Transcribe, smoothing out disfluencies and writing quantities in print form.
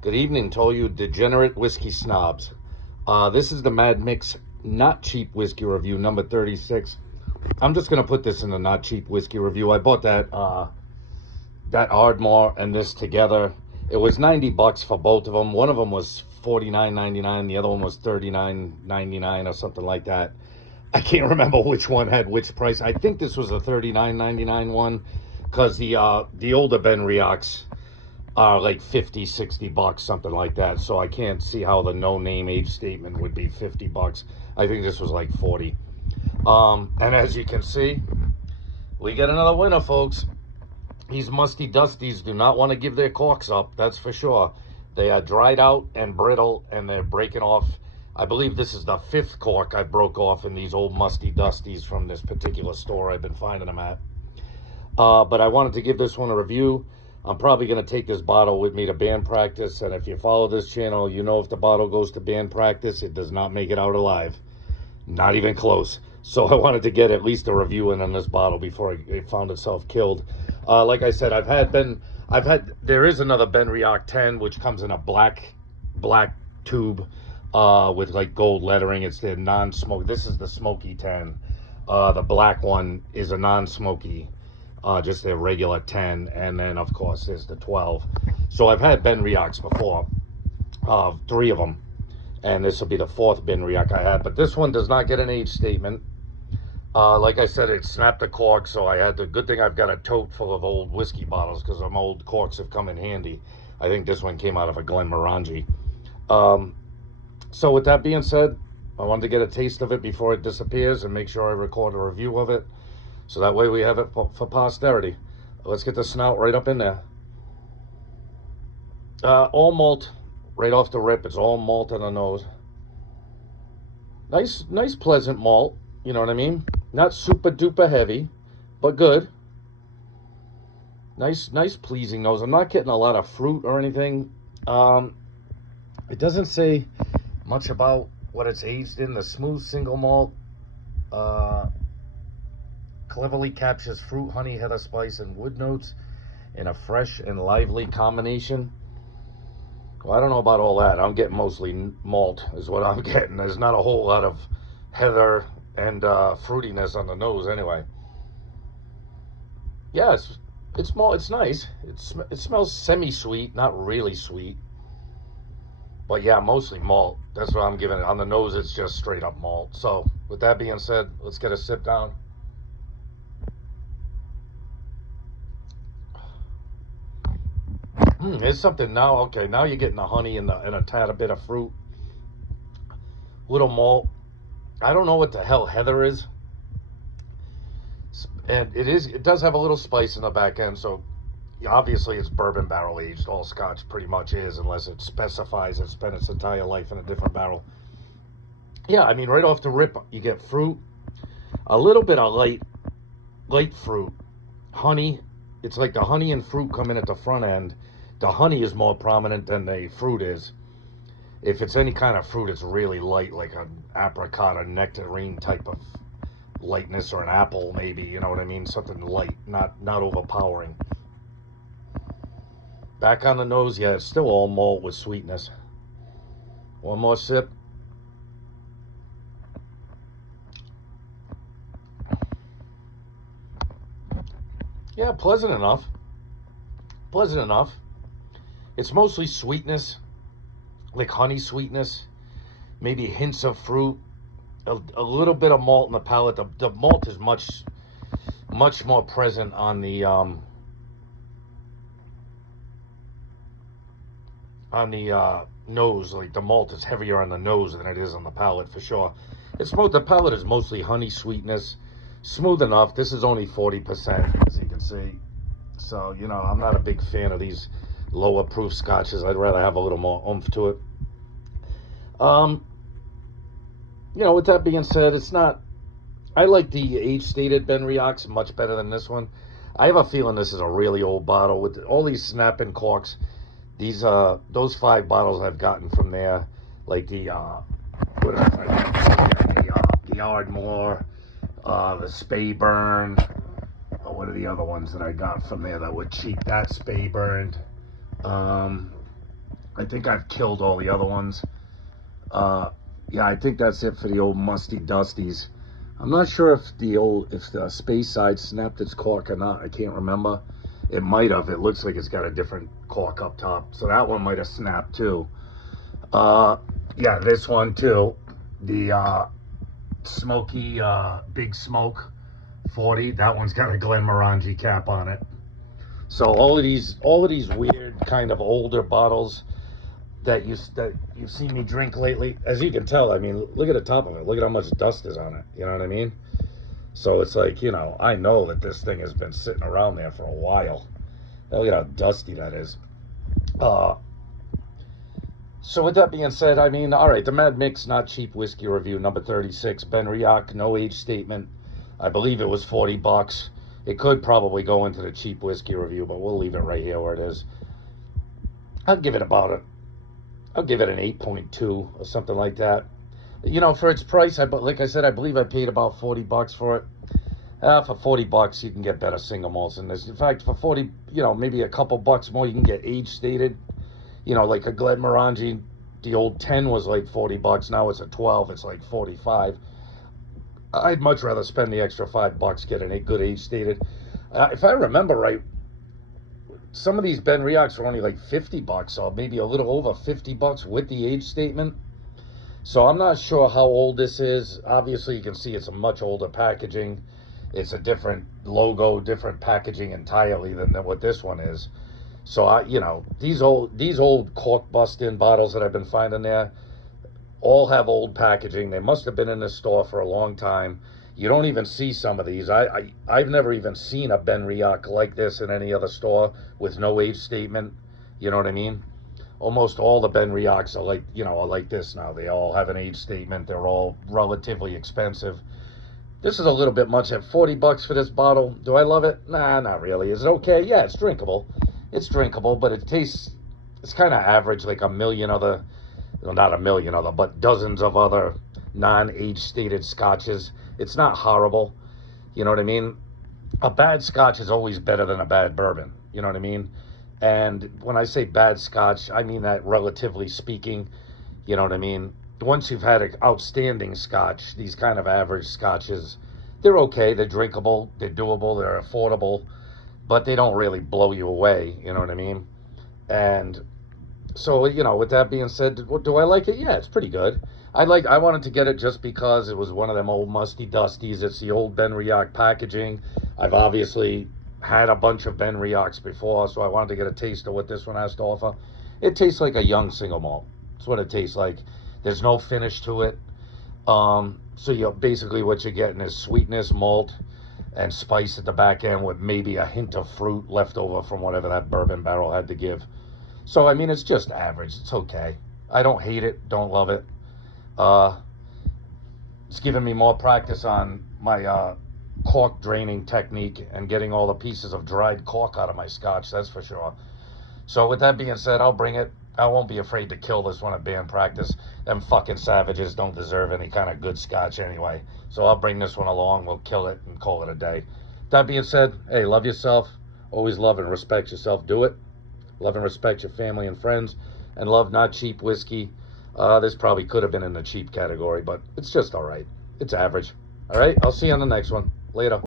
Good evening to all you degenerate whiskey snobs. This is the Mad Mix Not Cheap Whiskey Review, number 36. I'm just going to put this in the Not Cheap Whiskey Review. I bought that Ardmore and this together. It was $90 for both of them. One of them was $49.99. The other one was $39.99 or something like that. I can't remember which one had which price. I think this was a $39.99 one because the older Benriachs are like 50, 60 bucks, something like that. So I can't see how the no name age statement would be 50 bucks. I think this was like 40. And as you can see, we get another winner, folks. These musty dusties do not want to give their corks up, that's for sure. They are dried out and brittle, and they're breaking off. I believe this is the 5th cork I broke off in these old musty dusties from this particular store I've been finding them at. But I wanted to give this one a review. I'm probably going to take this bottle with me to band practice, and if you follow this channel, you know if the bottle goes to band practice, it does not make it out alive. Not even close. So I wanted to get at least a review in on this bottle before it found itself killed. Like I said, there is another Benriach 10, which comes in a black tube with like gold lettering. It's the non-smoke. This is the smoky 10. The black one is a non-smoky, just a regular 10, and then of course there's the 12. So I've had Benriachs before, 3 of them, and this will be the 4th Benriach I had, but this one does not get an age statement. Like I said, it snapped the cork, so I had the good thing I've got a tote full of old whiskey bottles because some old corks have come in handy. I think this one came out of a Glenmorangie. So with that being said, I wanted to get a taste of it before it disappears and make sure I record a review of it, so that way we have it for posterity. Let's get the snout right up in there. All malt, right off the rip. It's all malt on the nose. Nice, pleasant malt. You know what I mean? Not super duper heavy, but good. Nice, pleasing nose. I'm not getting a lot of fruit or anything. It doesn't say much about what it's aged in. The smooth single malt cleverly captures fruit, honey, heather, spice, and wood notes in a fresh and lively combination. Well, I don't know about all that. I'm getting mostly malt is what I'm getting. There's not a whole lot of heather and fruitiness on the nose anyway. Yeah, it's malt. It's nice. It smells semi-sweet, not really sweet. But yeah, mostly malt. That's what I'm giving it. On the nose, it's just straight up malt. So with that being said, let's get a sip down. There's something now. Okay, now you're getting the honey and a tad a bit of fruit. Little malt. I don't know what the hell heather is. And it does have a little spice in the back end, so obviously it's bourbon barrel aged. All Scotch pretty much is, unless it specifies it's spent its entire life in a different barrel. Yeah, I mean, right off the rip, you get fruit, a little bit of light fruit, honey. It's like the honey and fruit come in at the front end. The honey is more prominent than the fruit is. If it's any kind of fruit, it's really light, like an apricot or nectarine type of lightness, or an apple maybe, you know what I mean? Something light, not overpowering. Back on the nose, yeah, it's still all malt with sweetness. One more sip. Yeah, pleasant enough. Pleasant enough. It's mostly sweetness, like honey sweetness, maybe hints of fruit, a little bit of malt in the palate. The malt is much more present on the nose. Like the malt is heavier on the nose than it is on the palate for sure. The palate is mostly honey sweetness, smooth enough. This is only 40%, as you can see. So, you know, I'm not a big fan of these lower proof scotches. I'd rather have a little more oomph to it. You know, with that being said, it's not... I like the age-stated Benriachs much better than this one. I have a feeling this is a really old bottle with all these snapping corks. Those 5 bottles I've gotten from there, like the Ardmore, the Speyburn. What are the other ones that I got from there that were cheap? That Speyburn. I think I've killed all the other ones. Yeah, I think that's it for the old musty dusties. I'm not sure if the space side snapped its cork or not. I can't remember. It might have. It looks like it's got a different cork up top, so that one might have snapped too. Yeah, this one too. The smoky Big Smoke 40. That one's got a Glenmorangie cap on it. So all of these weird kind of older bottles that you've seen me drink lately, as you can tell, I mean, look at the top of it. Look at how much dust is on it. You know what I mean? So it's like, you know, I know that this thing has been sitting around there for a while. Look at how dusty that is. So with that being said, I mean, all right, the Mad Mix Not Cheap Whiskey Review, number 36, Benriach, no age statement. I believe it was $40. It could probably go into the cheap whiskey review, but we'll leave it right here where it is. I'll give it an 8.2 or something like that. You know, for its price, like I said, I believe I paid about $40 for it. For $40, you can get better single malts than this. In fact, for 40, you know, maybe a couple bucks more, you can get age stated. You know, like a Glenmorangie, the old 10 was like $40. Now it's a 12. It's like 45. I'd much rather spend the extra $5 getting a good age stated. If I remember right, some of these Benriachs are only like $50, or maybe a little over $50 with the age statement. So I'm not sure how old this is. Obviously, you can see it's a much older packaging. It's a different logo, different packaging entirely than what this one is. So you know, these old cork busting bottles that I've been finding there all have old packaging. They must have been in the store for a long time. You don't even see some of these. I've never even seen a Benriach like this in any other store with no age statement. You know what I mean? Almost all the Benriachs are like, you know, are like this now. They all have an age statement. They're all relatively expensive. This is a little bit much at $40 for this bottle. Do I love it? Nah, not really. Is it okay? Yeah, it's drinkable. It's drinkable, but it tastes, it's kind of average, like a million other, well, not a million other, but dozens of other non-age stated scotches. It's not horrible. You know what I mean? A bad scotch is always better than a bad bourbon. You know what I mean? And when I say bad scotch, I mean that relatively speaking. You know what I mean? Once you've had an outstanding scotch, these kind of average scotches, they're okay. They're drinkable. They're doable. They're affordable. But they don't really blow you away. You know what I mean? And so, you know, with that being said, do I like it? Yeah, it's pretty good. I wanted to get it just because it was one of them old musty dusties. It's the old Benriach packaging. I've obviously had a bunch of Benriachs before, so I wanted to get a taste of what this one has to offer. It tastes like a young single malt. That's what it tastes like. There's no finish to it. So basically what you're getting is sweetness, malt, and spice at the back end with maybe a hint of fruit left over from whatever that bourbon barrel had to give. So, I mean, it's just average. It's okay. I don't hate it. Don't love it. It's given me more practice on my cork draining technique and getting all the pieces of dried cork out of my scotch, that's for sure. So with that being said, I'll bring it. I won't be afraid to kill this one at band practice. Them fucking savages don't deserve any kind of good scotch anyway. So I'll bring this one along. We'll kill it and call it a day. That being said, hey, love yourself. Always love and respect yourself. Do it. Love and respect your family and friends. And love not cheap whiskey. This probably could have been in the cheap category, but it's just all right. It's average. All right, I'll see you on the next one. Later.